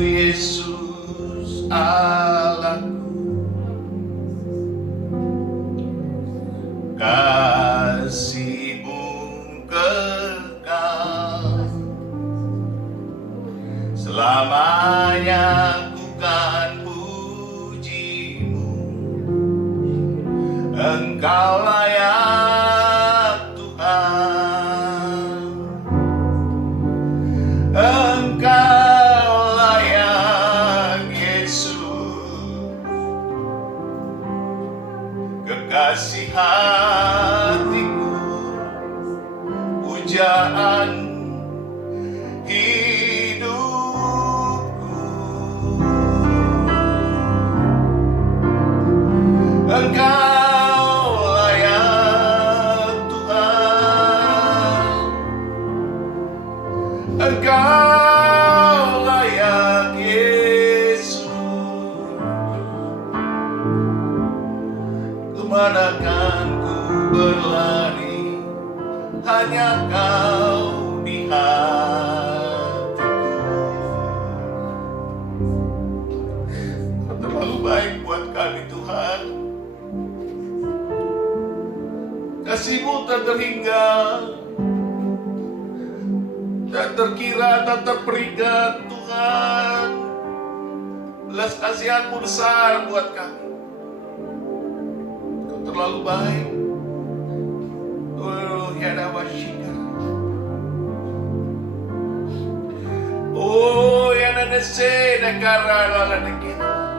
Yesus Allahku, kasih-Mu kekal, selamanya ku kan puji-Mu. Engkau layak Tuhan, Engkau layak Yesus, kekasih hatiku, pujaan hidupku. Engkau layak Tuhan, Engkau layak Yesus. Kemanakah ku berlari, hanya Kau di hatiku. Kau terlalu baik buat kami Tuhan. Kasih-Mu tak terhingga, tak terkira, tak terperingat Tuhan. Belas kasihan-Mu besar buat kami. Kau terlalu baik. Oh, Yana Washika. Oh, Yana Nese Negara Lala Negara.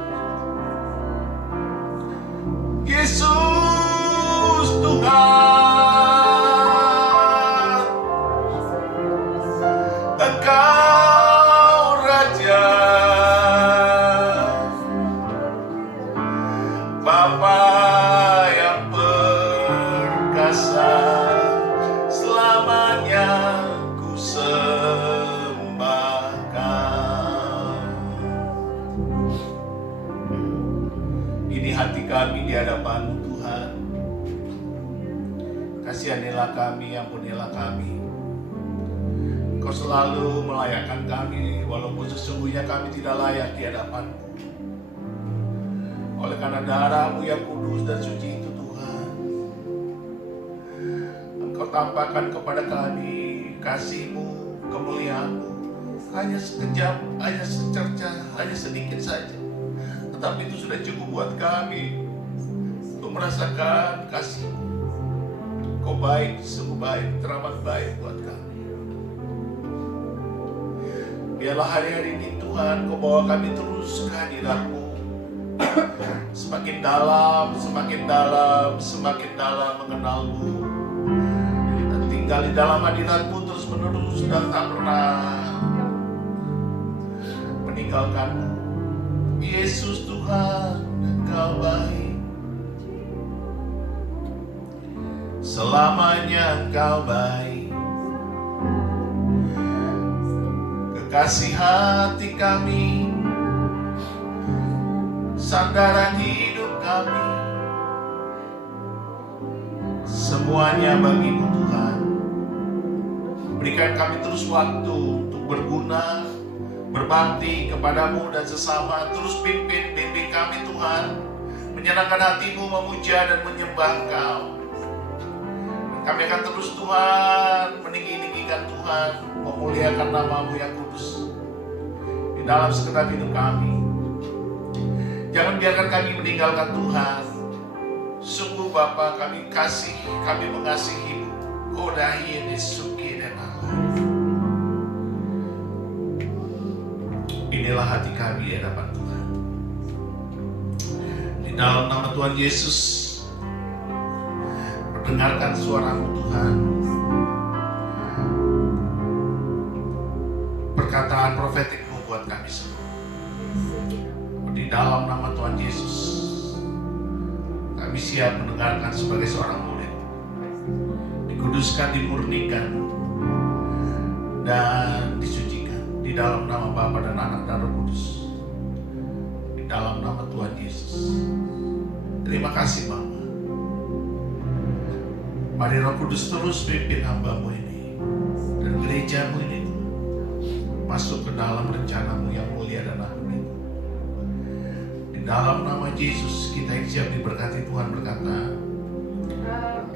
Yesus Tuhan, Engkau Raja, Bapa yang perkasa, selamanya ku sembahkan. Ini hati kami di hadapan-Mu Tuhan. Kasihanilah kami, ampunilah kami. Kau selalu melayakkan kami, walaupun sesungguhnya kami tidak layak di hadapan-Mu. Oleh karena darah-Mu yang kudus dan suci itu Tuhan, Engkau tampakkan kepada kami kasih-Mu, kemuliaan-Mu. Hanya sekejap, hanya secerca, hanya sedikit saja. Tetapi itu sudah cukup buat kami untuk merasakan kasih-Mu. Kau baik, sungguh baik, teramat baik buat kami. Biarlah hari-hari ini Tuhan, Kau bawa kami terus ke hadirat-Mu. Semakin dalam, semakin dalam, semakin dalam mengenal-Mu. Dan tinggal di dalam hadirat-Mu terus menerus dan tak pernah meninggalkan-Mu. Yesus Tuhan, Engkau baik. Selamanya Engkau baik. Kekasih hati kami, sandaran hidup kami, semuanya bagi-Mu Tuhan. Berikan kami terus waktu untuk berguna, berbakti kepada-Mu dan sesama. Terus bimbing kami Tuhan, menyenangkan hati-Mu, memuja dan menyembah Engkau. Kami akan terus Tuhan meninggi-ninggikan Tuhan, memuliakan nama-Mu yang kudus di dalam segenap hidup kami. Jangan biarkan kami meninggalkan Tuhan. Sungguh Bapa, kami mengasihi-Mu. Kodahi Yesuki dan Allah. Inilah hati kami di hadapan Tuhan. Di dalam nama Tuhan Yesus, dengarkan suara-Mu Tuhan. Perkataan profetik-Mu buat kami semua. Di dalam nama Tuhan Yesus, kami siap mendengarkan sebagai seorang murid. Dikuduskan, dimurnikan, dan disucikan. Di dalam nama Bapa dan Anak dan Roh Kudus. Di dalam nama Tuhan Yesus. Terima kasih Bapa. Mari Roh Kudus terus pimpin hamba-Mu ini dan gereja-Mu ini. masuk ke dalam rencana-Mu yang mulia dan agung itu. Di dalam nama Yesus kita yang siap diberkati, Tuhan berkata,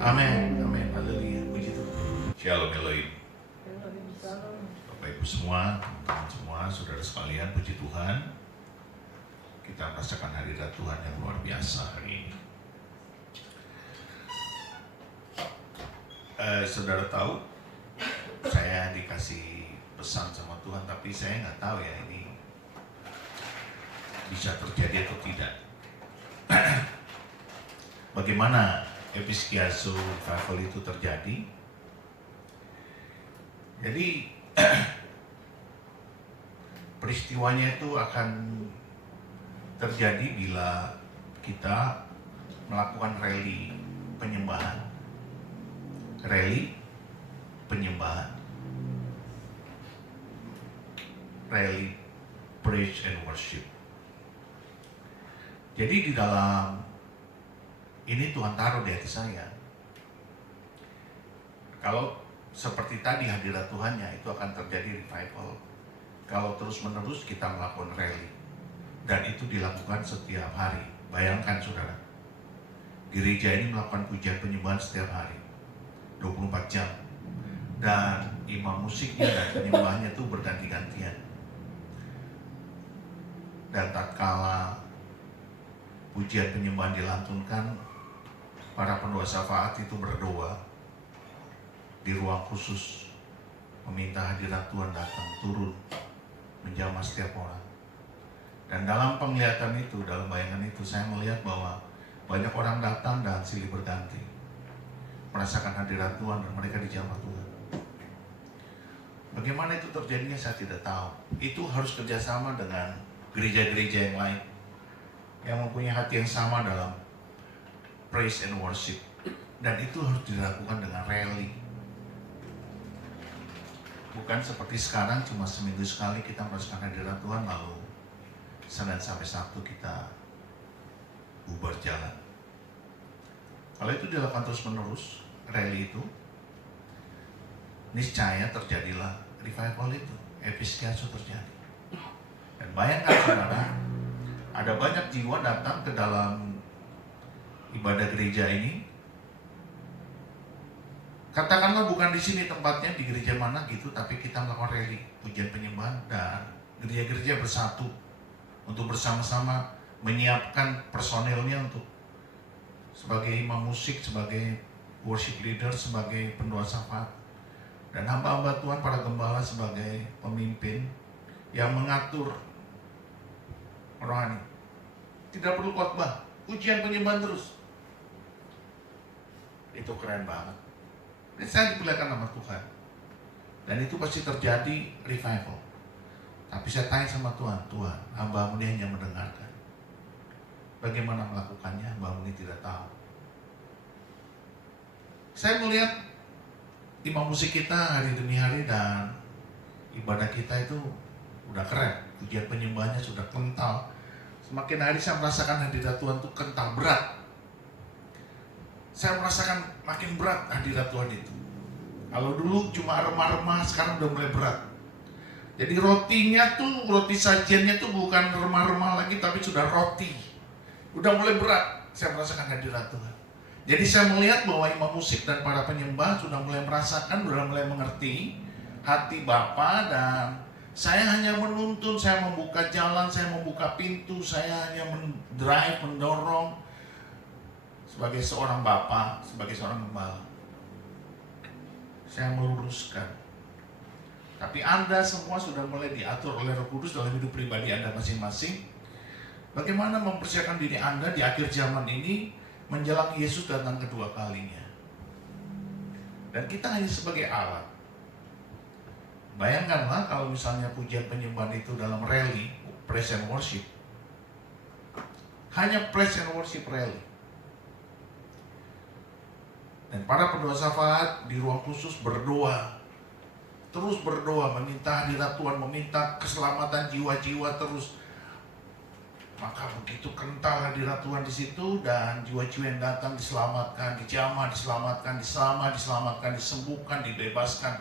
amin, amin, haleluya, puji Tuhan. Shalom Elohim. Bapak Ibu semua, teman-teman semua, saudara sekalian, puji Tuhan. Kita merasakan hadirat Tuhan yang luar biasa hari ini. Saudara tahu, saya dikasih pesan sama Tuhan, tapi saya nggak tahu ya ini bisa terjadi atau tidak. Bagaimana Episkiasu Revival itu terjadi? Jadi peristiwanya itu akan terjadi bila kita melakukan rally penyembahan. Rally penyembahan. Rally praise and worship. Jadi di dalam ini Tuhan taruh di hati saya. Kalau seperti tadi hadirat Tuhannya itu akan terjadi revival. Kalau terus menerus kita melakukan rally. Dan itu dilakukan setiap hari. Bayangkan saudara, gereja ini melakukan pujian penyembahan setiap hari 24 jam. Dan imam musiknya dan penyembahnya itu berganti-gantian. Dan tatkala pujian penyembahan dilantunkan, para pendua syafaat itu berdoa di ruang khusus, meminta hadirat Tuhan datang turun menjamah setiap orang. Dan dalam penglihatan itu, dalam bayangan itu, saya melihat bahwa banyak orang datang dan silih berganti, merasakan hadirat Tuhan dan mereka dijamah Tuhan. Bagaimana itu terjadinya saya tidak tahu. Itu harus kerjasama dengan gereja-gereja yang lain yang mempunyai hati yang sama dalam praise and worship. Dan itu harus dilakukan dengan rally. Bukan seperti sekarang cuma seminggu sekali kita merasakan hadirat Tuhan lalu Senin sampai Sabtu kita bubar jalan. Kalau itu dilakukan terus menerus, rally itu, niscaya terjadilah revival itu, Episkiasu terjadi. Dan bayangkan saudara, ada banyak jiwa datang ke dalam ibadah gereja ini. Katakanlah bukan di sini tempatnya, di gereja mana gitu, tapi kita melakukan rally, pujian penyembahan, dan gereja-gereja bersatu untuk bersama-sama menyiapkan personelnya untuk sebagai imam musik, sebagai worship leader, sebagai pendua syafaat, dan hamba-hamba Tuhan para gembala sebagai pemimpin yang mengatur rohani. Tidak perlu khotbah, pujian penyembahan terus. Itu keren banget. Dan saya diperlihatkan nama Tuhan. Dan itu pasti terjadi revival. Tapi saya tanya sama Tuhan, Tuhan, hamba-Mu ini hanya mendengarkan. Bagaimana melakukannya, hamba-Mu ini tidak tahu. Saya melihat imam musik kita hari demi hari dan ibadah kita itu udah keren. Pujian penyembahannya sudah kental. Semakin hari saya merasakan hadirat Tuhan itu kental, berat. Saya merasakan makin berat hadirat Tuhan itu. Kalau dulu cuma remah-remah, sekarang udah mulai berat. Jadi rotinya tuh, roti sajiannya tuh bukan remah-remah lagi, tapi sudah roti. Udah mulai berat, saya merasakan hadirat Tuhan. Jadi saya melihat bahwa imam musik dan para penyembah sudah mulai merasakan, sudah mulai mengerti hati Bapa, dan saya hanya menuntun, saya membuka jalan, saya membuka pintu, saya hanya mendrive, mendorong sebagai seorang Bapa, sebagai seorang gembala. Saya meluruskan. Tapi Anda semua sudah mulai diatur oleh Roh Kudus dalam hidup pribadi Anda masing-masing. Bagaimana mempersiapkan diri Anda di akhir zaman ini menjelang Yesus datang kedua kalinya. Dan kita hanya sebagai alat. Bayangkanlah kalau misalnya pujian penyembahan itu dalam rally, praise and worship. Hanya praise and worship rally. Dan para pendua syafaat di ruang khusus berdoa. Terus berdoa, meminta hadirat Tuhan, meminta keselamatan jiwa-jiwa terus. Maka begitu kental hadirat Tuhan di situ, dan jiwa-jiwa yang datang diselamatkan, dijamah, diselamatkan, diselamatkan, disembuhkan, dibebaskan.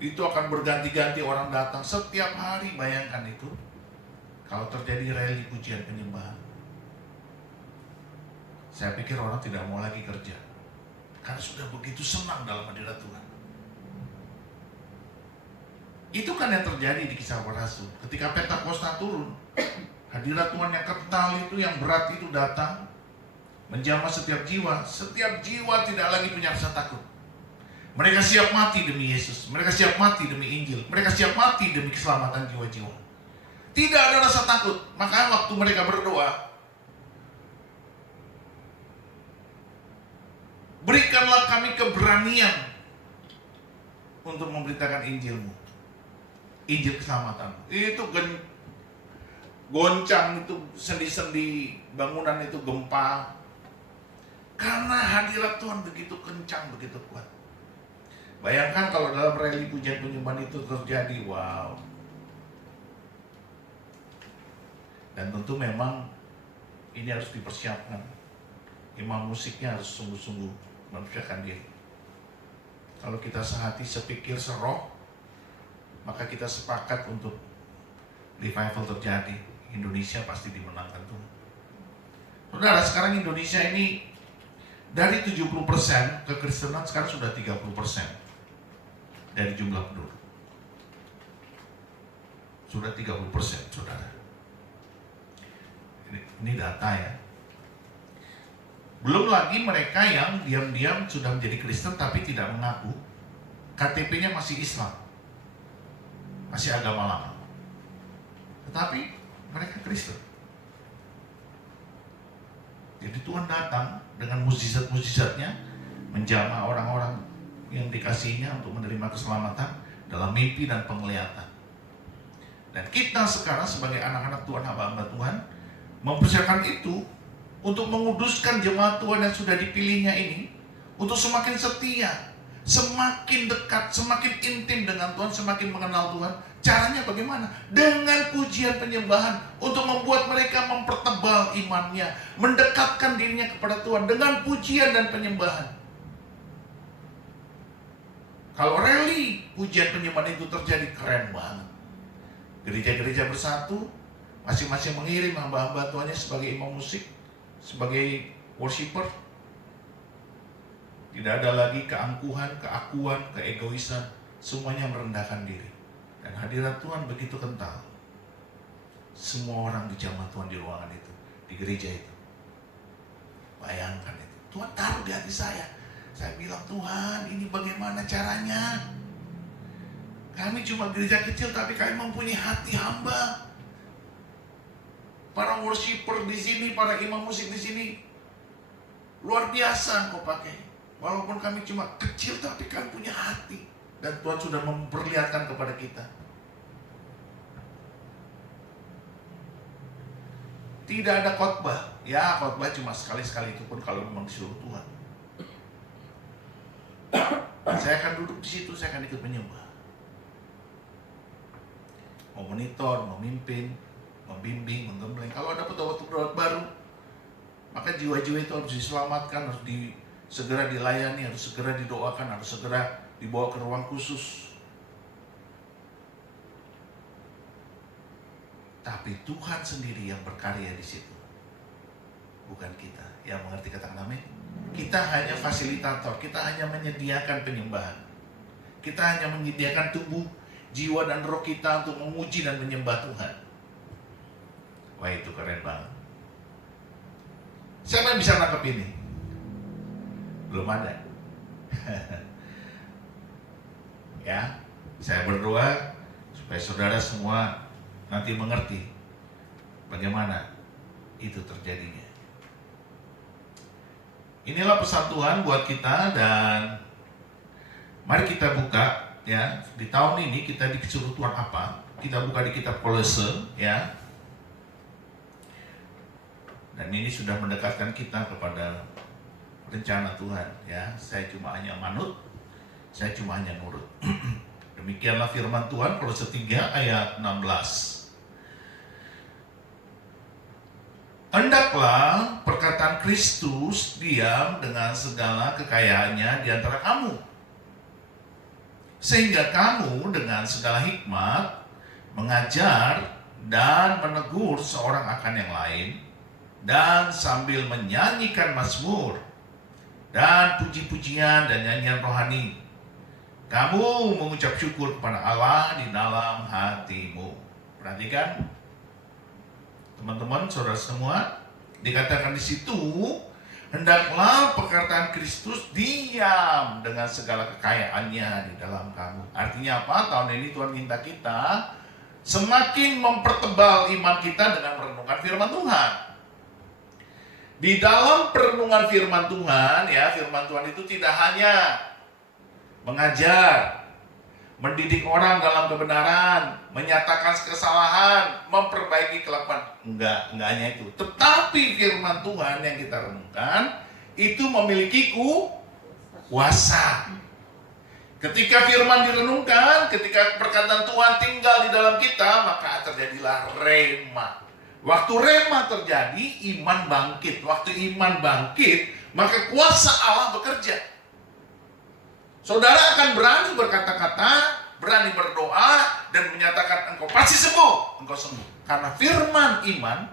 Itu akan berganti-ganti orang datang setiap hari. Bayangkan itu. Kalau terjadi rally pujian penyembahan, saya pikir orang tidak mau lagi kerja. Karena sudah begitu senang dalam hadirat Tuhan. Itu kan yang terjadi di Kisah Para Rasul. Ketika Pentakosta turun, hadirat Tuhan yang kental itu, yang berat itu datang, menjamah setiap jiwa. Setiap jiwa tidak lagi punya rasa takut. Mereka siap mati demi Yesus. Mereka siap mati demi Injil. Mereka siap mati demi keselamatan jiwa-jiwa. Tidak ada rasa takut. Maka waktu mereka berdoa, berikanlah kami keberanian untuk memberitakan Injil-Mu, Injil keselamatan. Itu goncang, itu sendi-sendi bangunan itu gempa. Karena hadirat Tuhan begitu kencang, begitu kuat. Bayangkan kalau dalam rally pujian penyembahan itu terjadi, wow. Dan tentu memang ini harus dipersiapkan. Imam musiknya harus sungguh-sungguh mempersiapkan diri. Kalau kita sehati, sepikir, seroh, maka kita sepakat untuk revival terjadi. Indonesia pasti dimenangkan Tuhan. Saudara, sekarang Indonesia ini dari 70% kekristenan sekarang sudah 30% dari jumlah penduduk. Sudah 30%, saudara. Ini data ya. Belum lagi mereka yang diam-diam sudah menjadi Kristen tapi tidak mengaku. KTP-nya masih Islam, masih agama lama, tetapi mereka Kristen. Jadi Tuhan datang dengan mukjizat-mukjizatnya, menjamah orang-orang yang dikasihinya untuk menerima keselamatan dalam mimpi dan penglihatan. Dan kita sekarang sebagai anak-anak Tuhan, hamba-hamba Tuhan, mempersiapkan itu untuk menguduskan jemaat Tuhan yang sudah dipilihnya ini untuk semakin setia, semakin dekat, semakin intim dengan Tuhan, semakin mengenal Tuhan. Caranya bagaimana? Dengan pujian penyembahan, untuk membuat mereka mempertebal imannya, mendekatkan dirinya kepada Tuhan dengan pujian dan penyembahan. Kalau rally pujian penyembahan itu terjadi, keren banget. Gereja-gereja bersatu, masing-masing mengirim hamba-hamba Tuhannya sebagai imam musik, sebagai worshiper. Tidak ada lagi keangkuhan, keakuan, keegoisan. Semuanya merendahkan diri. Dan hadirat Tuhan begitu kental. Semua orang dijamah Tuhan di ruangan itu, di gereja itu. Bayangkan itu. Tuhan taruh di hati saya. Saya bilang, Tuhan, ini bagaimana caranya? Kami cuma gereja kecil, tapi kami mempunyai hati hamba. Para worshiper di sini, para imam musik di sini, luar biasa kau pakai. Walaupun kami cuma kecil, tapi kami punya hati. Dan Tuhan sudah memperlihatkan kepada kita. Tidak ada khotbah. Ya, khotbah cuma sekali-sekali, itu pun kalau memang disuruh Tuhan. Saya akan duduk di situ, saya akan ikut menyembah. Mau monitor, memimpin, membimbing, menggembleng. Kalau ada perawat-perawat baru, maka jiwa-jiwa itu harus diselamatkan, harus segera dilayani, harus segera didoakan, harus segera dibawa ke ruang khusus. Tapi Tuhan sendiri yang berkarya di situ, bukan kita. Yang mengerti katakan amin. Kita hanya fasilitator, kita hanya menyediakan penyembahan. Kita hanya menyediakan tubuh, jiwa dan roh kita untuk memuji dan menyembah Tuhan. Wah, itu keren banget. Siapa yang bisa nangkep ini? Belum ada. Ya, saya berdoa supaya saudara semua nanti mengerti bagaimana itu terjadinya. Inilah pesan Tuhan buat kita, dan mari kita buka ya. Di tahun ini kita disuruh Tuhan apa? Kita buka di kitab Kolose ya. Dan ini sudah mendekatkan kita kepada rencana Tuhan ya. Saya cuma hanya manut, saya cuma hanya nurut. Demikianlah firman Tuhan, Kolose 3 ayat 16. Hendaklah perkataan Kristus diam dengan segala kekayaannya di antara kamu. sehingga kamu dengan segala hikmat mengajar dan menegur seorang akan yang lain, dan sambil menyanyikan mazmur dan puji-pujian dan nyanyian rohani, kamu mengucap syukur kepada Allah di dalam hatimu. Perhatikan, teman-teman, saudara semua, dikatakan di situ, hendaklah perkataan Kristus diam dengan segala kekayaannya di dalam kamu. Artinya apa? Tahun ini Tuhan minta kita semakin mempertebal iman kita dengan merenungkan firman Tuhan. Di dalam perenungan firman Tuhan, ya, firman Tuhan itu tidak hanya mengajar, mendidik orang dalam kebenaran, menyatakan kesalahan, memperbaiki kelakuan. Enggak hanya itu. Tetapi firman Tuhan yang kita renungkan itu memiliki kuasa. Ketika firman direnungkan, ketika perkataan Tuhan tinggal di dalam kita, maka terjadilah rema. Waktu rema terjadi, iman bangkit. Waktu iman bangkit, maka kuasa Allah bekerja. Saudara akan berani berkata-kata, berani berdoa, dan menyatakan engkau pasti sembuh, engkau sembuh. Karena firman iman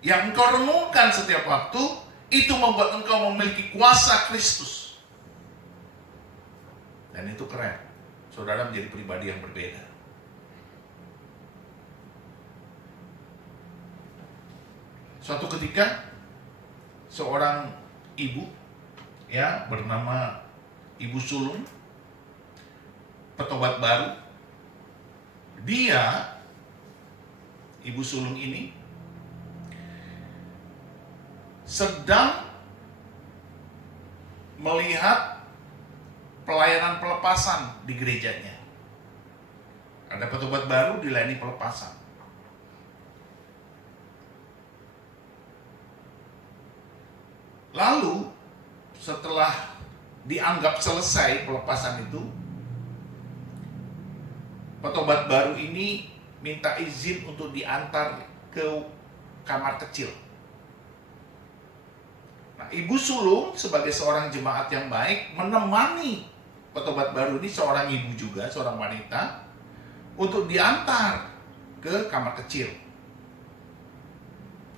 yang engkau renungkan setiap waktu, itu membuat engkau memiliki kuasa Kristus. Dan itu keren. Saudara menjadi pribadi yang berbeda. Suatu ketika, seorang ibu, ya, bernama Ibu Sulung, petobat baru. Dia, Ibu Sulung ini, sedang melihat pelayanan pelepasan di gerejanya. Ada petobat baru dilayani pelepasan. Lalu setelah dianggap selesai pelepasan itu, petobat baru ini minta izin untuk diantar ke kamar kecil. Nah, Ibu Sulung sebagai seorang jemaat yang baik menemani petobat baru ini, seorang ibu juga, seorang wanita, untuk diantar ke kamar kecil.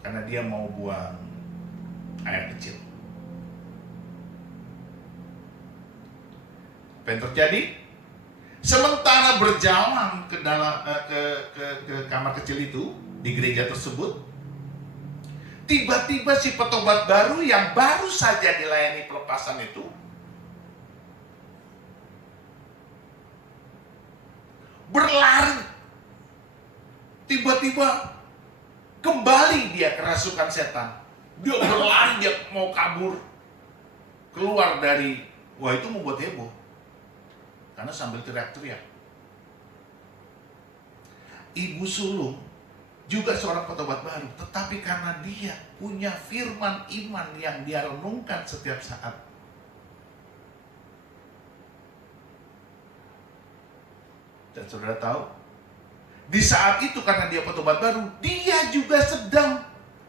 Karena dia mau buang air kecil. Apa yang terjadi? Sementara berjalan ke dalam ke kamar kecil itu di gereja tersebut, tiba-tiba si petobat baru yang baru saja dilayani pelepasan itu berlari. Tiba-tiba kembali dia kerasukan setan. Dia berlari, dia mau kabur, keluar dari, wah, itu membuat heboh. Karena sambil teriak-teriak. Ibu Sulung juga seorang petobat baru, tetapi karena dia punya firman iman yang dia renungkan setiap saat, dan saudara tahu, di saat itu karena dia petobat baru, dia juga sedang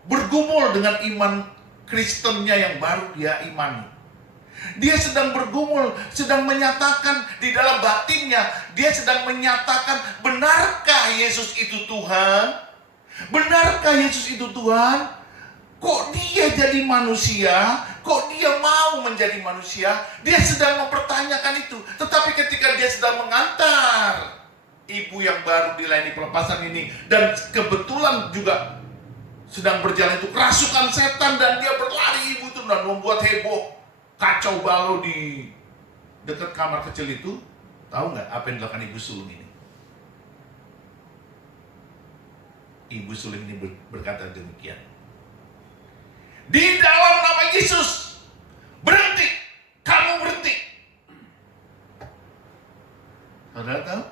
bergumul dengan iman Kristennya yang baru dia imani. Dia sedang bergumul, sedang menyatakan di dalam batinnya, dia sedang menyatakan, benarkah Yesus itu Tuhan? Benarkah Yesus itu Tuhan? Kok dia jadi manusia? Kok dia mau menjadi manusia? Dia sedang mempertanyakan itu. Tetapi ketika dia sedang mengantar ibu yang baru dilayani pelepasan ini, dan kebetulan juga sedang berjalan itu kerasukan setan, dan dia berlari, ibu itu, dan membuat heboh, kacau balau di dekat kamar kecil itu. Tahu nggak apa yang dilakukan Ibu Sulung ini? Ibu Sulung ini berkata demikian, di dalam nama Yesus, berhenti, kamu berhenti. Saudara tahu?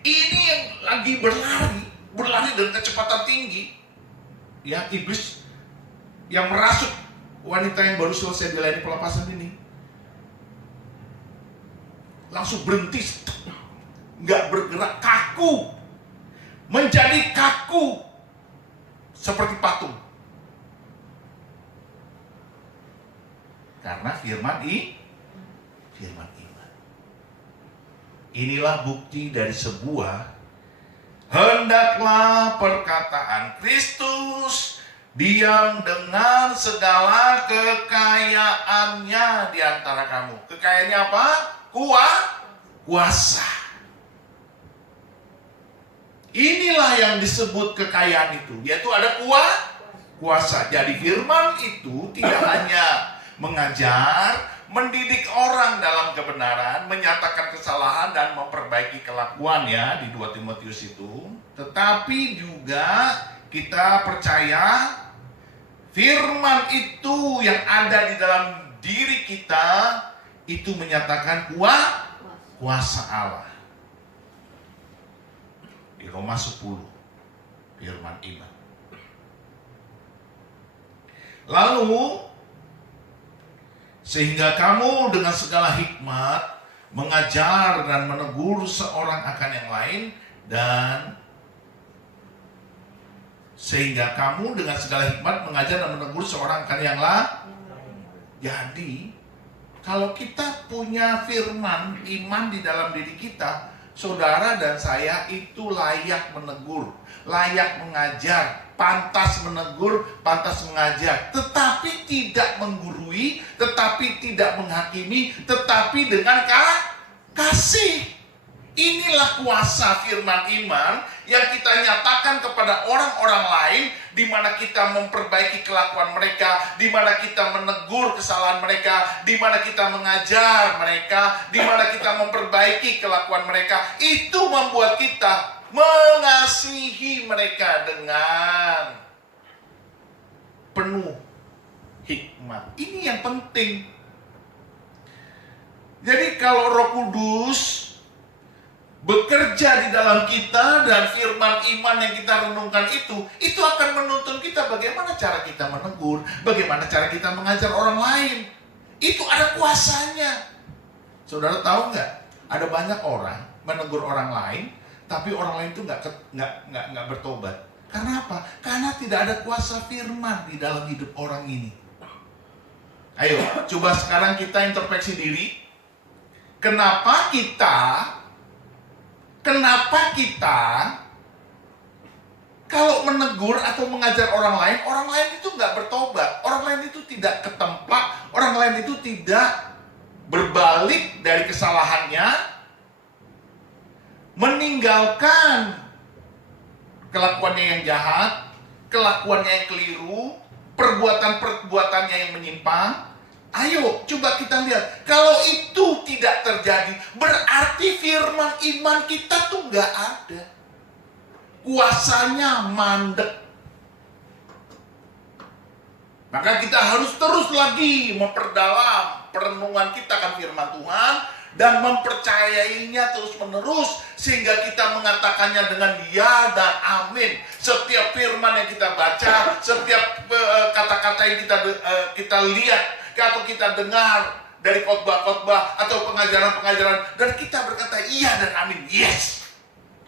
Ini yang lagi berlari dengan kecepatan tinggi, ya, iblis yang merasuk wanita yang baru selesai dilayani pelepasan ini langsung berhenti, nggak bergerak, kaku, menjadi kaku seperti patung. Karena firman iman. Inilah bukti dari sebuah hendaklah perkataan Kristus diam dengan segala kekayaannya di antara kamu. Kekayaannya apa? Kuasa. Inilah yang disebut kekayaan itu, yaitu ada kuasa. Jadi firman itu tidak hanya mengajar, mendidik orang dalam kebenaran, menyatakan kesalahan dan memperbaiki kelakuan ya di 2 Timotius itu, tetapi juga kita percaya firman itu yang ada di dalam diri kita itu menyatakan kuasa Allah. Di Roma 10 firman iman. Lalu sehingga kamu dengan segala hikmat mengajar dan menegur seorang akan yang lain, dan sehingga kamu dengan segala hikmat mengajar dan menegur seorang akan yang lain. Jadi kalau kita punya firman iman di dalam diri kita, saudara dan saya itu layak menegur, layak mengajar, pantas menegur, pantas mengajar, tetapi tidak menggurui, tetapi tidak menghakimi, tetapi dengan kasih. Inilah kuasa firman iman yang kita nyatakan kepada orang-orang lain, di mana kita memperbaiki kelakuan mereka, di mana kita menegur kesalahan mereka, di mana kita mengajar mereka, di mana kita memperbaiki kelakuan mereka. Itu membuat kita mengasihi mereka dengan penuh hikmat. Ini yang penting. Jadi kalau Roh Kudus bekerja di dalam kita dan firman iman yang kita renungkan itu akan menuntun kita bagaimana cara kita menegur, bagaimana cara kita mengajar orang lain. Itu ada kuasanya. Saudara tahu nggak? Ada banyak orang menegur orang lain, tapi orang lain itu nggak bertobat. Karena apa? Karena tidak ada kuasa firman di dalam hidup orang ini. Ayo, coba sekarang kita introspeksi diri. Kenapa kita kalau menegur atau mengajar orang lain itu nggak bertobat, orang lain itu tidak ketemplak, orang lain itu tidak berbalik dari kesalahannya, meninggalkan kelakuannya yang jahat, kelakuannya yang keliru, perbuatan-perbuatannya yang menyimpang. Ayo coba kita lihat, kalau itu tidak terjadi, berarti firman iman kita tuh nggak ada. Kuasanya mandek. Maka kita harus terus lagi memperdalam perenungan kita akan firman Tuhan dan mempercayainya terus menerus, sehingga kita mengatakannya dengan ya dan amin. Setiap firman yang kita baca, setiap kata-kata yang kita lihat atau kita dengar dari khotbah-khotbah atau pengajaran-pengajaran, dan kita berkata iya dan amin, yes,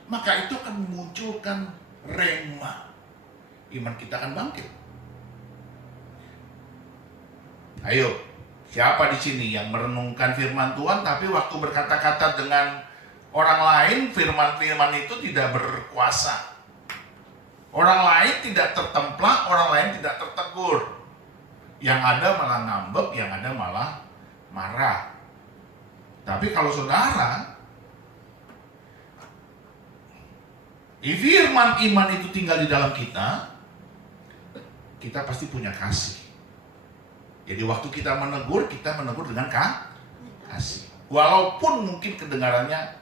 maka itu akan memunculkan rema. Iman kita akan bangkit. Ayo, siapa di sini yang merenungkan firman Tuhan tapi waktu berkata-kata dengan orang lain, firman-firman itu tidak berkuasa? Orang lain tidak tertemplak, orang lain tidak tertegur. Yang ada malah ngambek, yang ada malah marah. Tapi kalau saudara, firman iman itu tinggal di dalam kita, kita pasti punya kasih. Jadi waktu kita menegur dengan kasih. Walaupun mungkin kedengarannya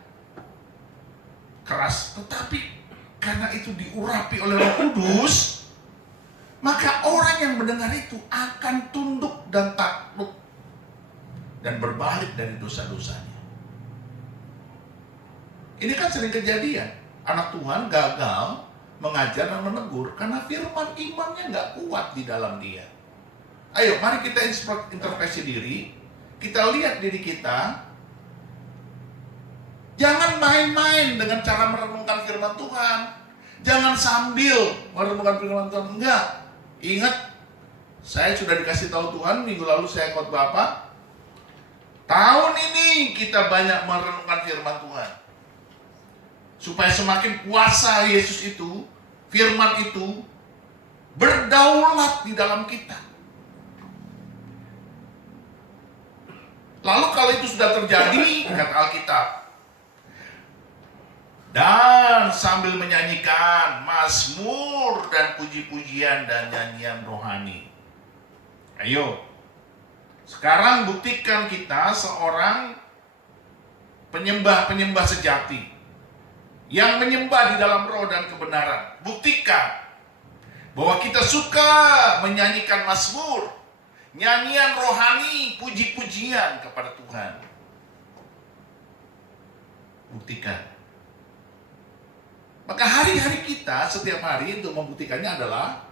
keras, tetapi karena itu diurapi oleh Roh Kudus, maka orang yang mendengar itu akan tunduk dan takluk dan berbalik dari dosa-dosanya. Ini kan sering kejadian. Anak Tuhan gagal mengajar dan menegur karena firman imannya nggak kuat di dalam dia. Ayo, mari kita introspeksi diri. Kita lihat diri kita. Jangan main-main dengan cara merenungkan firman Tuhan. Jangan sambil merenungkan firman Tuhan. Enggak. Ingat, saya sudah dikasih tahu Tuhan minggu lalu saya khotbah apa? Tahun ini kita banyak merenungkan firman Tuhan. Supaya semakin kuasa Yesus itu, firman itu, berdaulat di dalam kita. Lalu kalau itu sudah terjadi, kata Alkitab, dan sambil menyanyikan mazmur dan puji-pujian dan nyanyian rohani. Ayo, sekarang buktikan kita seorang penyembah-penyembah sejati yang menyembah di dalam roh dan kebenaran. Buktikan bahwa kita suka menyanyikan mazmur, nyanyian rohani, puji-pujian kepada Tuhan. Buktikan. Maka hari-hari kita, setiap hari untuk membuktikannya adalah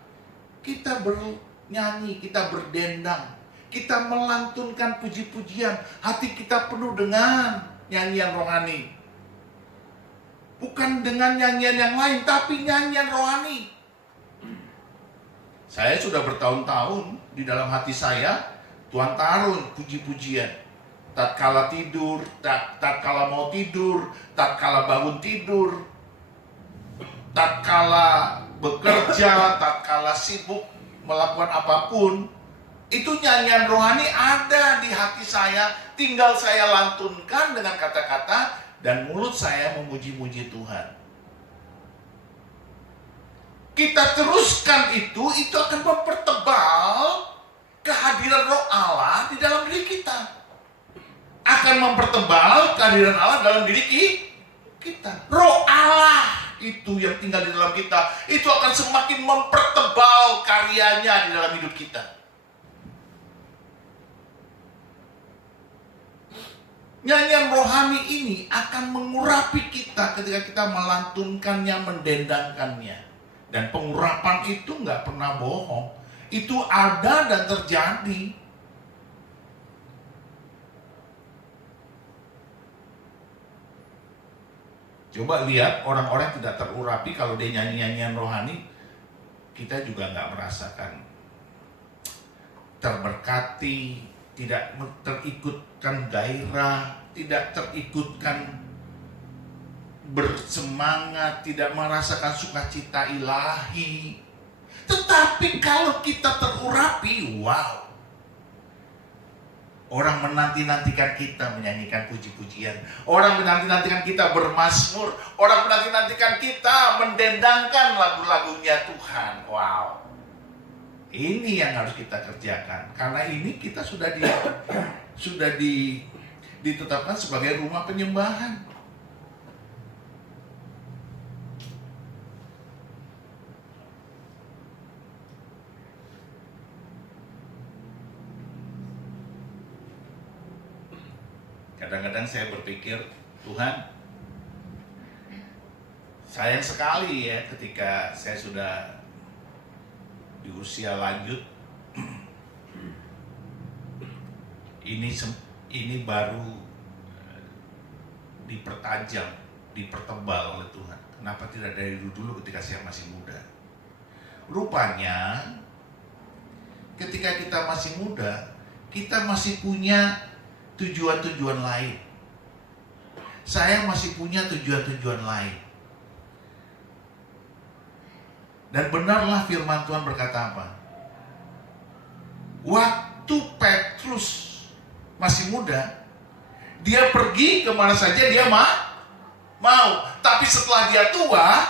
kita bernyanyi, kita berdendang, kita melantunkan puji-pujian, hati kita penuh dengan nyanyian rohani. Bukan dengan nyanyian yang lain, tapi nyanyian rohani. Saya sudah bertahun-tahun di dalam hati saya, Tuhan taruh puji-pujian. Tatkala tidur, tatkala mau tidur, tatkala bangun tidur, tatkala bekerja, tatkala sibuk melakukan apapun, itu nyanyian rohani ada di hati saya, tinggal saya lantunkan dengan kata-kata dan mulut saya memuji-muji Tuhan. Kita teruskan itu akan mempertebal kehadiran Roh Allah di dalam diri kita. Akan mempertebal kehadiran Allah dalam diri kita. Roh Allah itu yang tinggal di dalam kita, itu akan semakin mempertebal karyanya di dalam hidup kita. Nyanyian rohani ini akan mengurapi kita ketika kita melantunkannya, mendendangkannya. Dan pengurapan itu nggak pernah bohong. Itu ada dan terjadi. Coba lihat orang-orang tidak terurapi kalau dia nyanyi-nyanyian rohani, kita juga nggak merasakan terberkati, tidak terikutkan gairah, tidak terikutkan bersemangat, tidak merasakan sukacita ilahi. Tetapi kalau kita terurapi, wow, orang menanti-nantikan kita menyanyikan puji-pujian. Orang menanti-nantikan kita bermazmur. Orang menanti-nantikan kita mendendangkan lagu-lagunya Tuhan. Wow. Ini yang harus kita kerjakan. Karena ini kita sudah ditetapkan sebagai rumah penyembahan. Kadang-kadang saya berpikir, Tuhan, sayang sekali ya ketika saya sudah di usia lanjut, ini baru dipertajam, dipertebal oleh Tuhan. Kenapa tidak dari dulu ketika saya masih muda? Rupanya ketika kita masih muda, kita masih punya tujuan-tujuan lain. Saya masih punya tujuan-tujuan lain. Dan benarlah firman Tuhan berkata apa? Waktu Petrus masih muda, dia pergi kemana saja dia mau. Tapi setelah dia tua,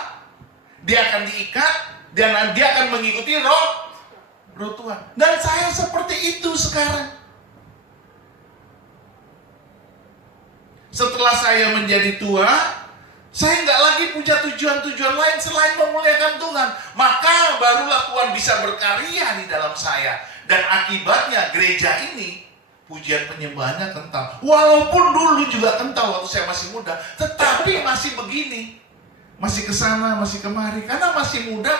dia akan diikat dan dia akan mengikuti roh Tuhan. Dan saya seperti itu sekarang. Setelah saya menjadi tua, saya nggak lagi punya tujuan-tujuan lain selain memuliakan Tuhan. Maka barulah Tuhan bisa berkarya di dalam saya. Dan akibatnya gereja ini, pujian penyembahannya kental. Walaupun dulu juga kental waktu saya masih muda, tetapi masih begini. Masih kesana, masih kemari. Karena masih muda,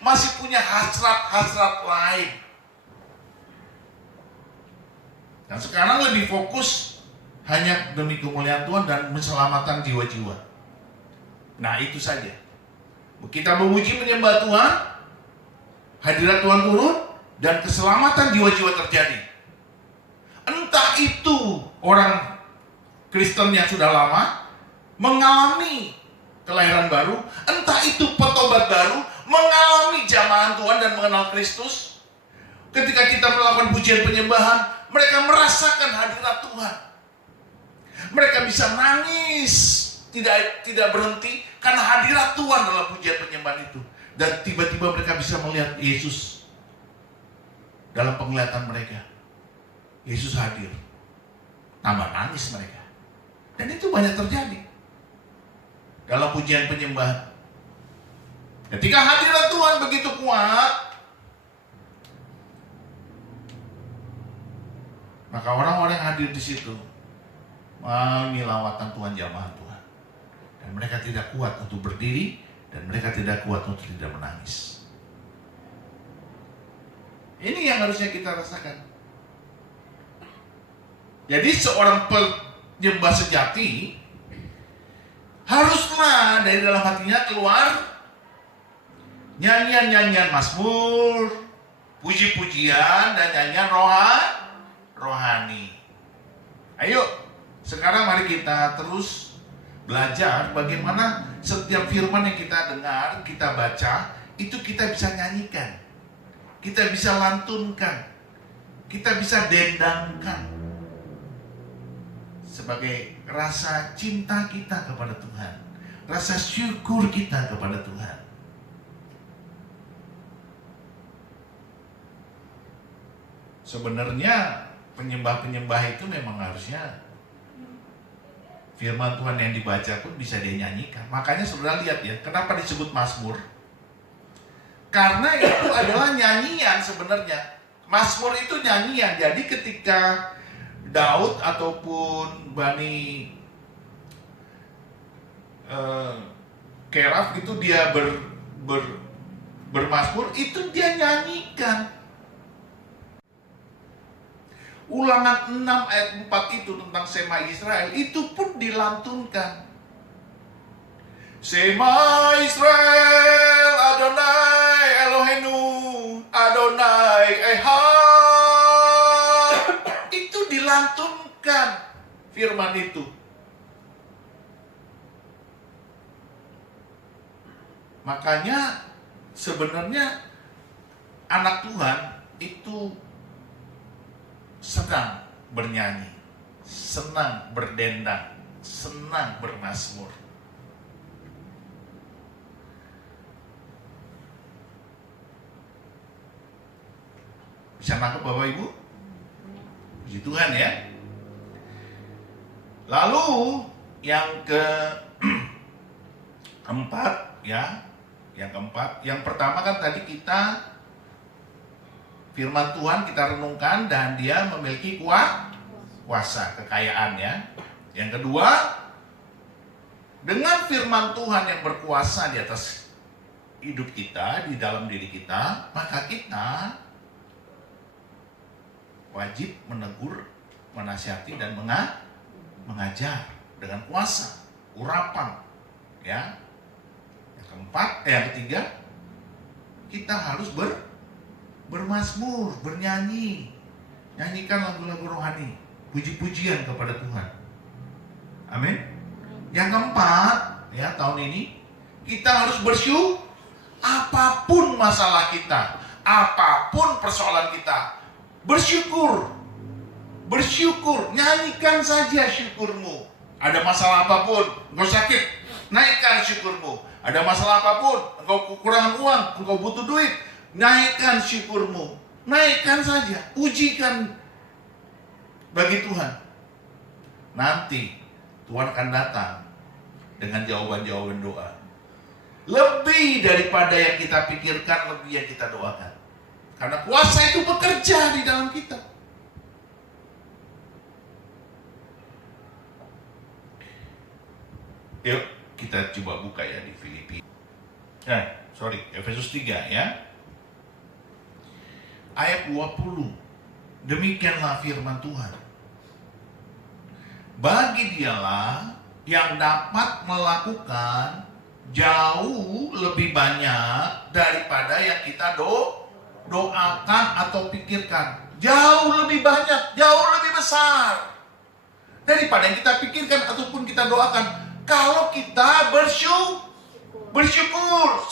masih punya hasrat-hasrat lain. Dan sekarang lebih fokus hanya demi kemuliaan Tuhan dan keselamatan jiwa-jiwa. Nah, itu saja. Kita memuji menyembah Tuhan, hadirat Tuhan turun, dan keselamatan jiwa-jiwa terjadi. Entah itu orang Kristen yang sudah lama mengalami kelahiran baru, entah itu petobat baru, mengalami jamahan Tuhan dan mengenal Kristus. Ketika kita melakukan pujian penyembahan, mereka merasakan hadirat Tuhan. Mereka bisa nangis, tidak berhenti karena hadirat Tuhan dalam pujian penyembahan itu. Dan tiba-tiba mereka bisa melihat Yesus dalam penglihatan mereka. Yesus hadir. Tambah nangis mereka. Dan itu banyak terjadi dalam pujian penyembahan. Ketika hadirat Tuhan begitu kuat, maka orang-orang yang hadir di situ menyilawatkan Tuhan, jamaah Tuhan. Dan mereka tidak kuat untuk berdiri, dan mereka tidak kuat untuk tidak menangis. Ini yang harusnya kita rasakan. Jadi seorang penyembah sejati haruslah dari dalam hatinya keluar nyanyian-nyanyian mazmur, puji-pujian, dan nyanyian rohani. Ayo, sekarang mari kita terus belajar bagaimana setiap firman yang kita dengar, kita baca, itu kita bisa nyanyikan, kita bisa lantunkan, kita bisa dendangkan sebagai rasa cinta kita kepada Tuhan, rasa syukur kita kepada Tuhan. Sebenarnya penyembah-penyembah itu memang harusnya firman Tuhan yang dibaca pun bisa dia nyanyikan. Makanya saudara lihat ya, kenapa disebut mazmur? Karena itu adalah nyanyian sebenarnya. Mazmur itu nyanyian. Jadi ketika Daud ataupun Bani Keraf itu dia bermazmur, itu dia nyanyikan. Ulangan 6 ayat 4 itu tentang Sema Israel, itu pun dilantunkan. Sema Israel, Adonai Eloheinu, Adonai Ehad. Itu dilantunkan firman itu. Makanya sebenarnya anak Tuhan itu senang bernyanyi, senang berdendang, senang bermazmur. Bisa nangkep Bapak Ibu? Puji Tuhan ya. Lalu yang keempat ya, yang pertama kan tadi kita firman Tuhan kita renungkan dan dia memiliki kuasa, kekayaan ya. Yang kedua, dengan firman Tuhan yang berkuasa di atas hidup kita, di dalam diri kita, maka kita wajib menegur, menasihati dan mengajar dengan kuasa, urapan ya. Yang ketiga, kita harus bermazmur, bernyanyi, nyanyikan lagu-lagu rohani, puji-pujian kepada Tuhan. Amin. Yang keempat, ya tahun ini kita harus bersyukur. Apapun masalah kita, apapun persoalan kita, bersyukur, nyanyikan saja syukurmu. Ada masalah apapun, engkau sakit, naikkan syukurmu. Ada masalah apapun, engkau kekurangan uang, engkau butuh duit, naikkan syukurmu, naikkan saja, pujikan bagi Tuhan. Nanti Tuhan akan datang dengan jawaban-jawaban doa. Lebih daripada yang kita pikirkan, lebih yang kita doakan. Karena kuasa itu bekerja di dalam kita. Yuk kita coba buka ya di Filipi. Efesus 3 ya. Ayat 20. Demikianlah firman Tuhan. Bagi dialah yang dapat melakukan jauh lebih banyak daripada yang kita doakan atau pikirkan. jauh lebih banyak, jauh lebih besar daripada yang kita pikirkan ataupun kita doakan. Kalau kita bersyukur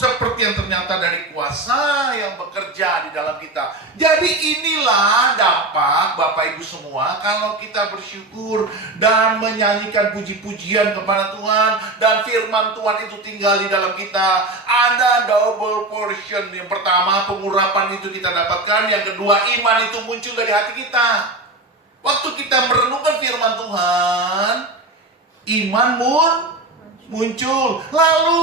seperti yang ternyata dari kuasa yang bekerja di dalam kita. Jadi inilah dampak Bapak Ibu semua kalau kita bersyukur dan menyanyikan puji-pujian kepada Tuhan dan firman Tuhan itu tinggal di dalam kita. Ada double portion. Yang pertama, pengurapan itu kita dapatkan. Yang kedua, iman itu muncul dari hati kita. Waktu kita merenungkan firman Tuhan, iman muncul. Lalu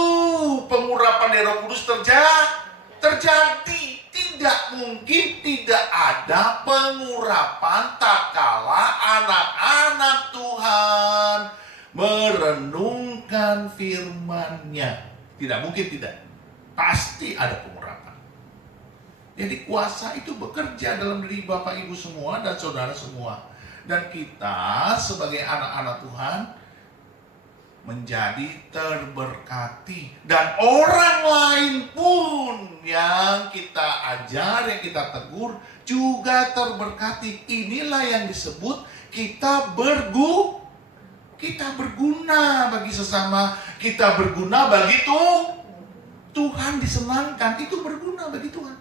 pengurapan dari Roh Kudus terjadi. Tidak mungkin tidak ada pengurapan tatkala anak-anak Tuhan merenungkan firman-Nya. Tidak mungkin tidak. Pasti ada pengurapan. Jadi kuasa itu bekerja dalam diri Bapak Ibu semua dan saudara semua. Dan kita sebagai anak-anak Tuhan menjadi terberkati. Dan orang lain pun yang kita ajar, yang kita tegur juga terberkati. Inilah yang disebut kita berguna bagi sesama. Kita berguna bagi Tuhan disenangkan. Itu berguna bagi Tuhan.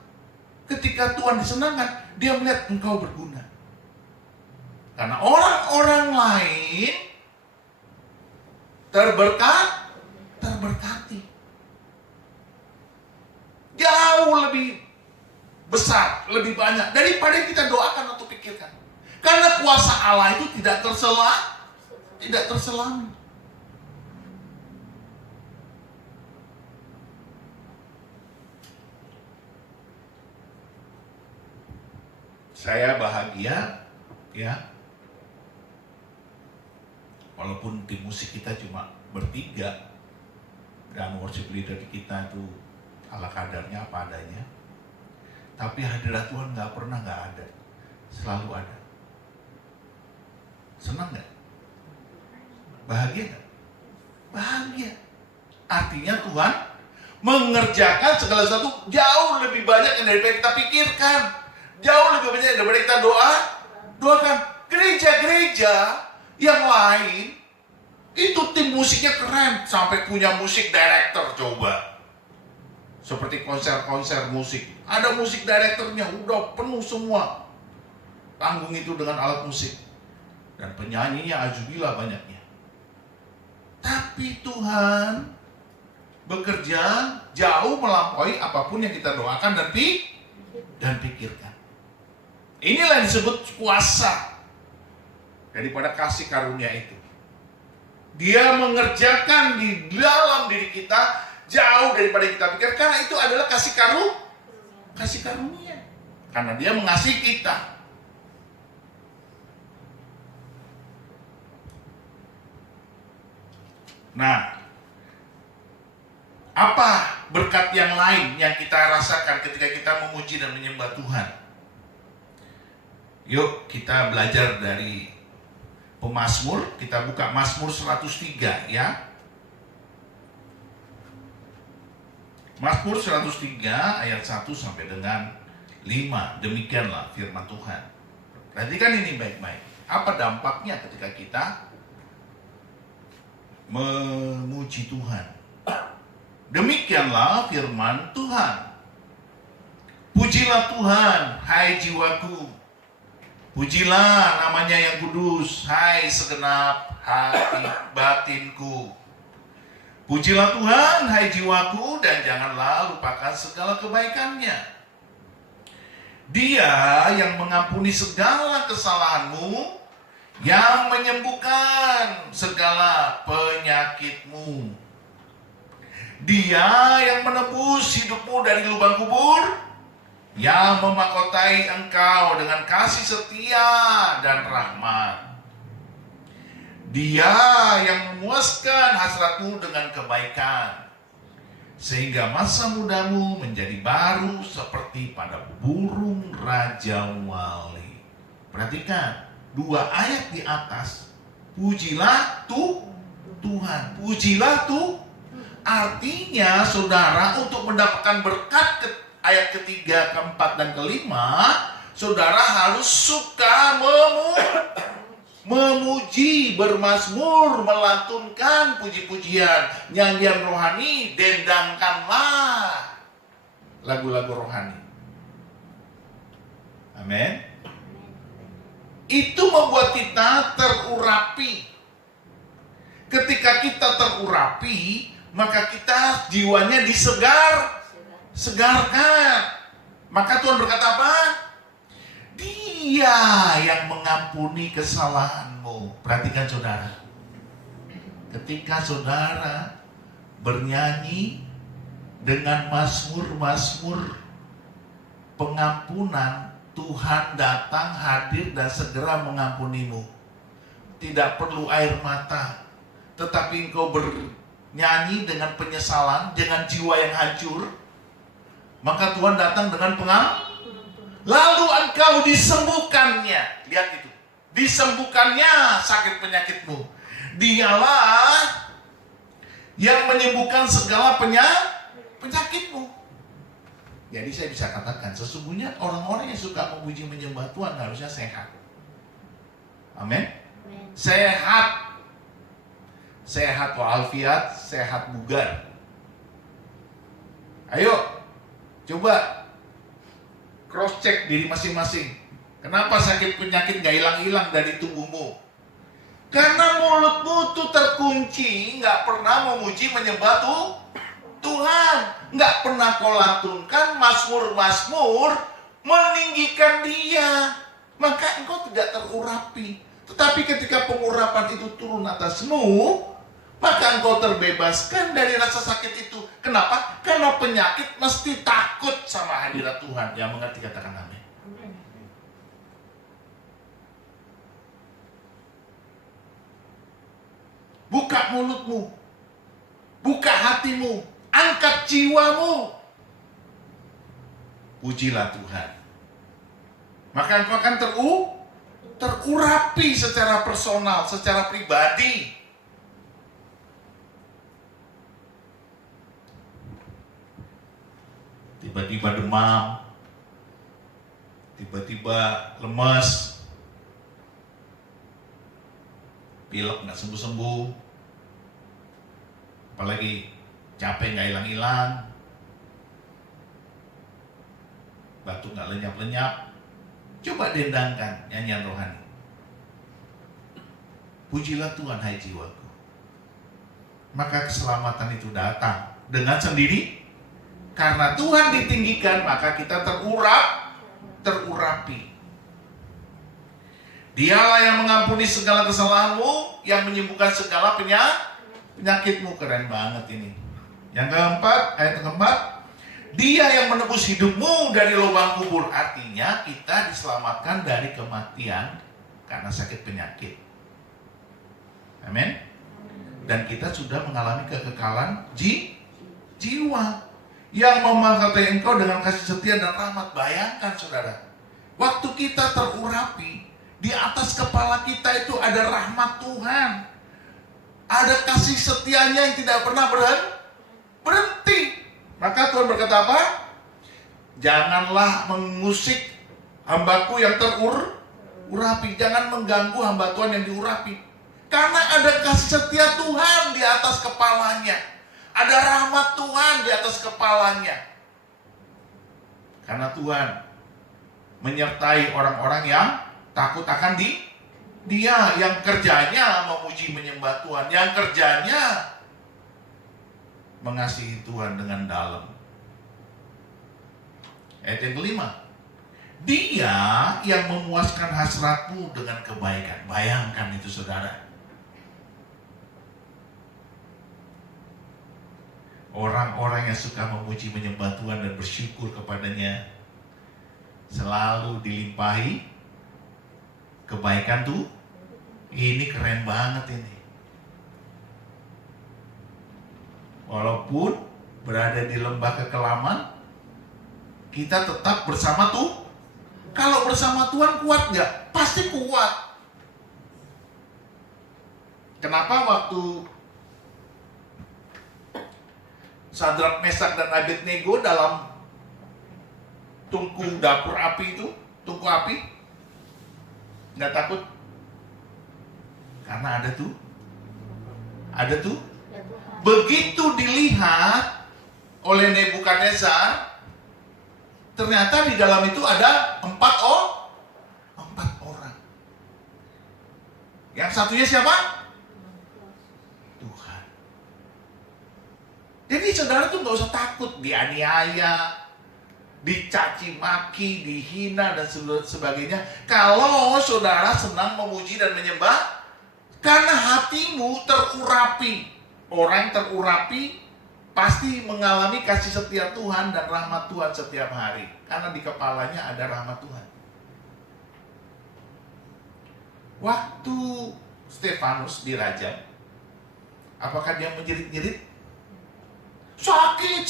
Ketika Tuhan disenangkan, Dia melihat engkau berguna. Karena orang-orang lain terberkati. Jauh lebih besar, lebih banyak daripada yang kita doakan atau pikirkan. Karena kuasa Allah itu tidak terselami. Saya bahagia, ya. Walaupun tim musik kita cuma bertiga dan worship leader kita itu ala kadarnya apa adanya, tapi hadirat Tuhan nggak pernah nggak ada, selalu ada. Senang nggak? Bahagia nggak? Bahagia. Artinya Tuhan mengerjakan segala sesuatu jauh lebih banyak daripada kita pikirkan, jauh lebih banyak daripada kita doakan. Gereja-gereja yang lain itu tim musiknya keren, sampai punya musik director. Coba seperti konser-konser musik, ada musik directornya, udah penuh semua panggung itu dengan alat musik, dan penyanyinya ajubillah banyaknya. Tapi Tuhan bekerja jauh melampaui apapun yang kita doakan dan pikirkan. Inilah yang disebut kuasa daripada kasih karunia itu. Dia mengerjakan di dalam diri kita jauh daripada kita pikir, karena itu adalah kasih karunia. Karena Dia mengasihi kita. Nah, apa berkat yang lain yang kita rasakan ketika kita memuji dan menyembah Tuhan? Yuk kita belajar dari pemazmur. Kita buka Mazmur 103 ya. Mazmur 103 ayat 1 sampai dengan 5. Demikianlah firman Tuhan. Perhatikan ini baik-baik. Apa dampaknya ketika kita memuji Tuhan? Demikianlah firman Tuhan. Pujilah Tuhan, hai jiwaku. Pujilah namanya yang kudus, hai segenap hati batinku. Pujilah Tuhan, hai jiwaku, dan janganlah lupakan segala kebaikannya. Dia yang mengampuni segala kesalahanmu, yang menyembuhkan segala penyakitmu. Dia yang menebus hidupmu dari lubang kubur, yang memahkotai engkau dengan kasih setia dan rahmat. Dia yang memuaskan hasratmu dengan kebaikan, sehingga masa mudamu menjadi baru seperti pada burung raja wali. Perhatikan 2 ayat di atas. Pujilah Tuhan. Pujilah artinya saudara, untuk mendapatkan berkat ayat ketiga, keempat, dan kelima, saudara harus suka memuji, bermazmur, melantunkan puji-pujian, nyanyian rohani, dendangkanlah lagu-lagu rohani. Amin. Itu membuat kita terurapi. Ketika kita terurapi, maka kita jiwanya segarkan. Maka Tuhan berkata apa? Dia yang mengampuni kesalahanmu. Perhatikan saudara. Ketika saudara bernyanyi dengan mazmur-mazmur pengampunan, Tuhan datang, hadir, dan segera mengampunimu. Tidak perlu air mata, tetapi engkau bernyanyi dengan penyesalan, dengan jiwa yang hancur, maka Tuhan datang dengan lalu engkau disembuhkannya. Lihat itu, disembuhkannya sakit penyakitmu. Dialah yang menyembuhkan segala penyakitmu. Jadi saya bisa katakan, sesungguhnya orang-orang yang suka memuji menyembah Tuhan harusnya sehat. Amin. Sehat. Sehat walafiat, sehat bugar. Ayo, coba cross check diri masing-masing. Kenapa sakit penyakit gak hilang-hilang dari tubuhmu? Karena mulutmu tuh terkunci, gak pernah memuji menyembah Tuhan. Gak pernah kau lantunkan mazmur-mazmur meninggikan Dia. Maka engkau tidak terurapi. Tetapi ketika pengurapan itu turun atasmu, maka engkau terbebaskan dari rasa sakit itu. Kenapa? Karena penyakit mesti takut sama hadirat Tuhan. Yang mengerti katakan amin. Buka mulutmu, buka hatimu, angkat jiwamu, pujilah Tuhan. Maka engkau akan terurapi secara personal, secara pribadi. Tiba-tiba demam, tiba-tiba lemas, pilek nggak sembuh-sembuh, apalagi capek nggak hilang-hilang, batuk nggak lenyap-lenyap. Coba dendangkan nyanyian rohani. Pujilah Tuhan hai jiwaku. Maka keselamatan itu datang dengan sendiri. Karena Tuhan ditinggikan, maka kita terurapi. Dialah yang mengampuni segala kesalahanmu, yang menyembuhkan segala penyakitmu. Keren banget ini. Yang keempat, ayat keempat, Dia yang menebus hidupmu dari lubang kubur. Artinya kita diselamatkan dari kematian karena sakit penyakit. Amin. Dan kita sudah mengalami kekekalan jiwa. Yang memelihara engkau dengan kasih setia dan rahmat. Bayangkan saudara, waktu kita terurapi, di atas kepala kita itu ada rahmat Tuhan. Ada kasih setianya yang tidak pernah berhenti. Maka Tuhan berkata apa? Janganlah mengusik hambaku yang terurapi. Jangan mengganggu hamba Tuhan yang diurapi. Karena ada kasih setia Tuhan di atas kepalanya. Ada rahmat Tuhan di atas kepalanya. Karena Tuhan menyertai orang-orang yang takut akan Dia, yang kerjanya memuji menyembah Tuhan, yang kerjanya mengasihi Tuhan dengan dalam. Ayat yang kelima, Dia yang memuaskan hasratmu dengan kebaikan. Bayangkan itu saudara. Orang-orang yang suka memuji menyembah Tuhan dan bersyukur kepadanya selalu dilimpahi kebaikan tuh. Ini keren banget ini. Walaupun berada di lembah kekelaman, kita tetap bersama tuh. Kalau bersama Tuhan kuat nggak? Pasti kuat. Kenapa waktu Sadrak, Mesak, dan Abednego dalam tungku dapur api itu, tungku api? Nggak takut? Karena ada tuh. Begitu dilihat oleh Nebukadnezar, ternyata di dalam itu ada 4 orang. Yang satunya siapa? Tuhan. Jadi saudara tuh nggak usah takut dianiaya, dicaci maki, dihina dan sebagainya. Kalau saudara senang memuji dan menyembah, karena hatimu terurapi. Orang terurapi pasti mengalami kasih setia Tuhan dan rahmat Tuhan setiap hari. Karena di kepalanya ada rahmat Tuhan. Waktu Stefanus dirajam, apakah dia menjerit-jerit? Sakit,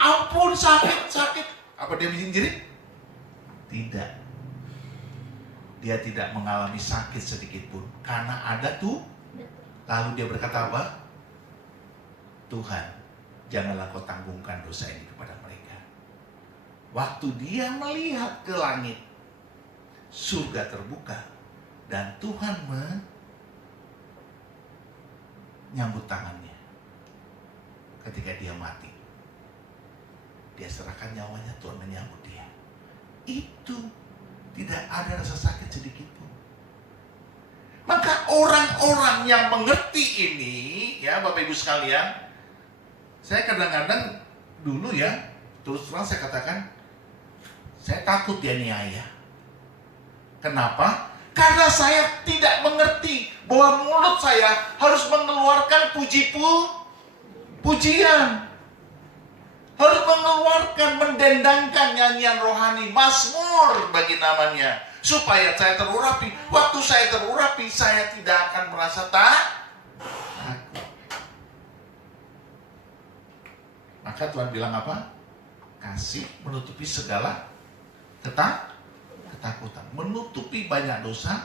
ampun, sakit. Apa dia menjerit? Tidak. Dia tidak mengalami sakit sedikit pun. Karena ada tuh. Lalu dia berkata apa? Tuhan, janganlah kau tanggungkan dosa ini kepada mereka. Waktu dia melihat ke langit, surga terbuka, dan Tuhan menyambut tangannya. Ketika dia mati, dia serahkan nyawanya, Tuhan menyambut dia. Itu tidak ada rasa sakit sedikit pun. Maka orang-orang yang mengerti ini, ya Bapak Ibu sekalian, saya kadang-kadang dulu ya, terus terang saya katakan, saya takut dianiaya. Kenapa? Karena saya tidak mengerti bahwa mulut saya harus mengeluarkan pujian. Harus mengeluarkan, mendendangkan nyanyian rohani, mazmur bagi namanya. Supaya saya terurapi. Waktu saya terurapi, saya tidak akan merasa takut. Maka Tuhan bilang apa? Kasih menutupi segala ketakutan. Menutupi banyak dosa.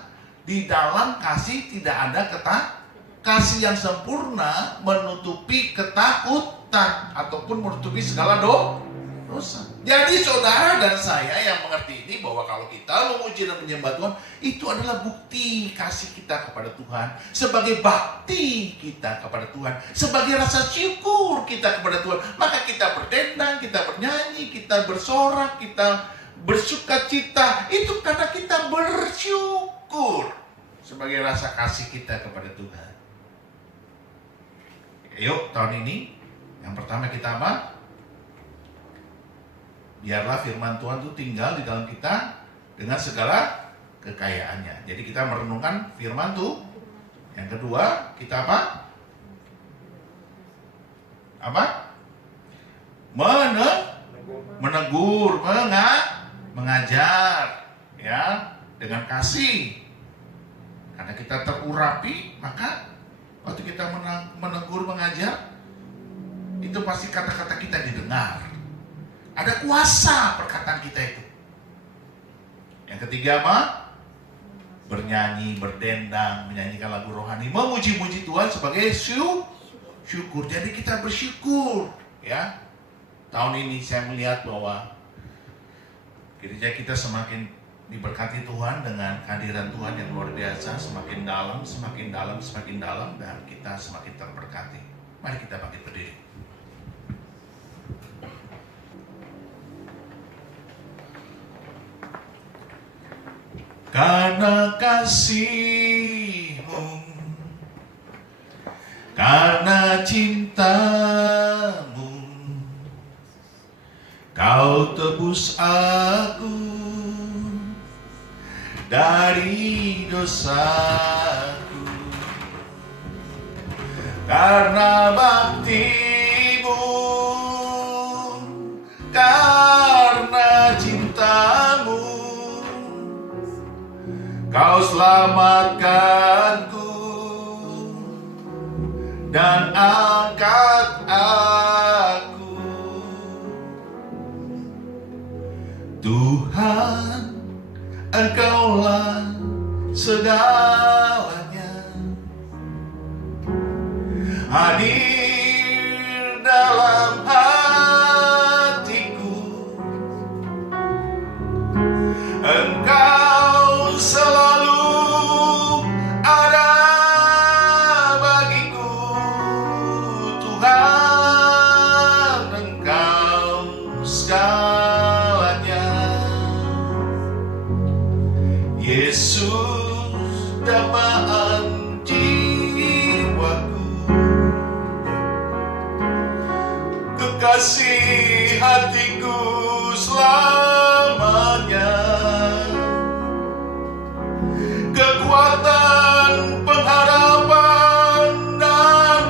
Di dalam kasih tidak ada kasih yang sempurna menutupi ketakutan ataupun menutupi segala dosa. Jadi saudara dan saya yang mengerti ini bahwa kalau kita memuji dan menyembah Tuhan, itu adalah bukti kasih kita kepada Tuhan, sebagai bakti kita kepada Tuhan, sebagai rasa syukur kita kepada Tuhan. Maka kita berdendang, kita bernyanyi, kita bersorak, kita bersuka cita. Itu karena kita bersyukur sebagai rasa kasih kita kepada Tuhan. Yuk tahun ini yang pertama kita apa? Biarlah firman Tuhan itu tinggal di dalam kita dengan segala kekayaannya. Jadi kita merenungkan firman tuh. Yang kedua, kita apa? Menegur, mengajar, ya, dengan kasih. Karena kita terurapi, maka waktu kita menegur, mengajar, itu pasti kata-kata kita didengar. Ada kuasa perkataan kita itu. Yang ketiga apa? Bernyanyi, berdendang, menyanyikan lagu rohani, memuji-muji Tuhan sebagai syukur. Jadi kita bersyukur, ya. Tahun ini saya melihat bahwa gereja kita semakin diberkati Tuhan dengan kehadiran Tuhan yang luar biasa, semakin dalam, dan kita semakin terberkati. Mari kita bangkit berdiri. Karena kasih-Mu, karena cinta-Mu, Kau tebus aku dari dosaku. Karena bakti-Mu, karena cinta-Mu, Kau selamatkanku dan angkat aku. Tuhan, Engkaulah segalanya. Hadir dalam hatiku. segalanya. Yesus dambaan jiwaku, kekasih hatiku selamanya, kekuatan pengharapan dan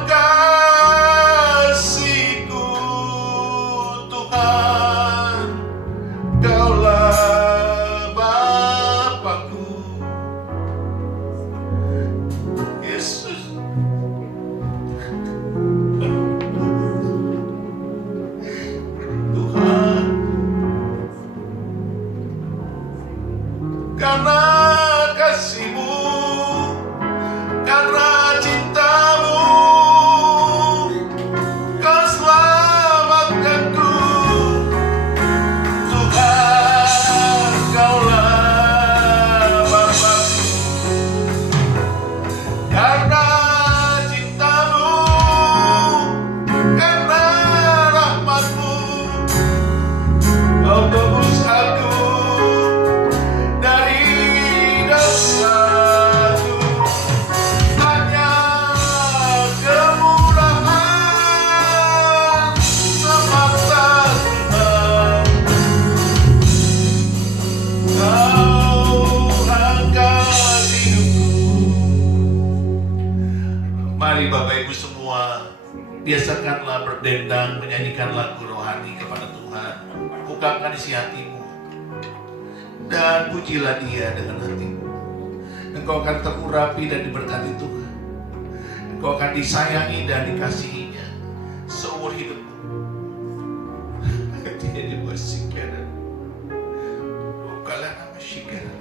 kasih-Ku Tuhan, Kaulah Bapa-Ku. Yesus, Tuhan, karena kasih-Mu, karena cinta-Mu, Kau selamatkanku. Tuhan, Kaulah Bapa-Ku. Karena cinta-Mu, karena rahmat-Mu, Kau tebus aku dari dosaku. Hanya kemurahan semata Tuhan, Kau angkat hidupku. Mari Bapak Ibu semua, biasakanlah berdendang, menyanyikan lagu rohani kepada Tuhan. Bukakan isi hatimu dan pujilah Dia dengan hatimu. Engkau akan terurapi dan diberkati Tuhan. Engkau akan disayangi dan dikasihinya seumur hidupmu. Tidak diwasikan. Bukalah nama syikara.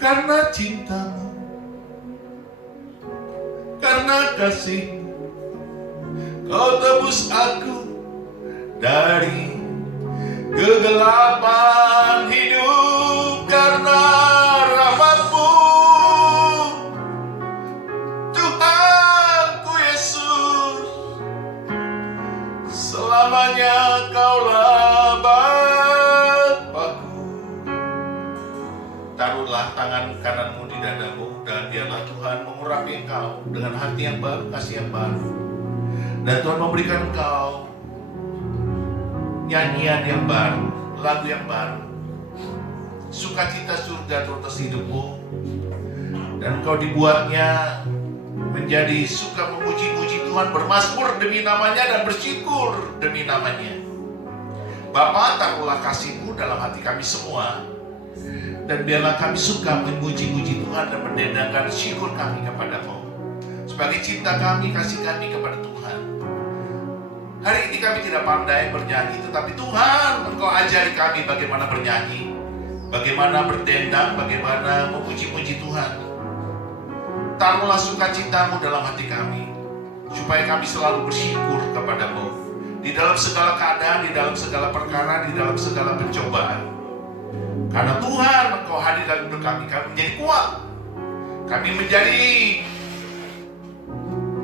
Karena cinta-Mu, karena kasih-Mu, Kau tebus aku dari kegelapan hidup. Karena rahmat-Mu, Tuhanku Yesus, selamanya Kaulah Bapa-Ku. Taruhlah tangan kananmu di dadamu, dan biarlah Tuhan mengurapi engkau dengan hati yang baru, kasih yang baru. Dan Tuhan memberikan engkau nyanyian yang baru, lagu yang baru. Sukacita surga atas hidupmu, dan engkau dibuatnya menjadi suka memuji-muji Tuhan, bermazmur demi namanya dan bersyukur demi namanya. Bapa, taruhlah kasih-Mu dalam hati kami semua, dan biarlah kami suka memuji-muji Tuhan dan mendendangkan syukur kami kepada-Mu sebagai cinta kami, kasih kami kepada Tuhan. Hari ini kami tidak pandai bernyanyi, tetapi Tuhan, Engkau ajari kami bagaimana bernyanyi, bagaimana berdendang, bagaimana memuji-muji Tuhan. Taruhlah sukacita-Mu dalam hati kami, supaya kami selalu bersyukur kepada-Mu di dalam segala keadaan, di dalam segala perkara, di dalam segala pencobaan. Karena Tuhan, Engkau hadir dalam hidup kami, kami menjadi kuat, kami menjadi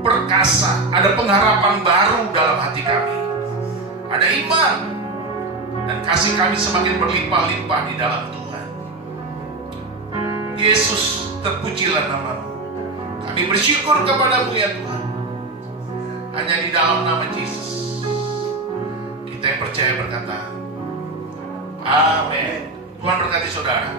perkasa, ada pengharapan baru dalam hati kami, ada iman, dan kasih kami semakin berlimpah-limpah di dalam Tuhan. Yesus, terpujilah nama-Mu. Kami bersyukur kepada-Mu ya Tuhan. Hanya di dalam nama Yesus kita yang percaya berkata, amin. Tuhan berkati saudara.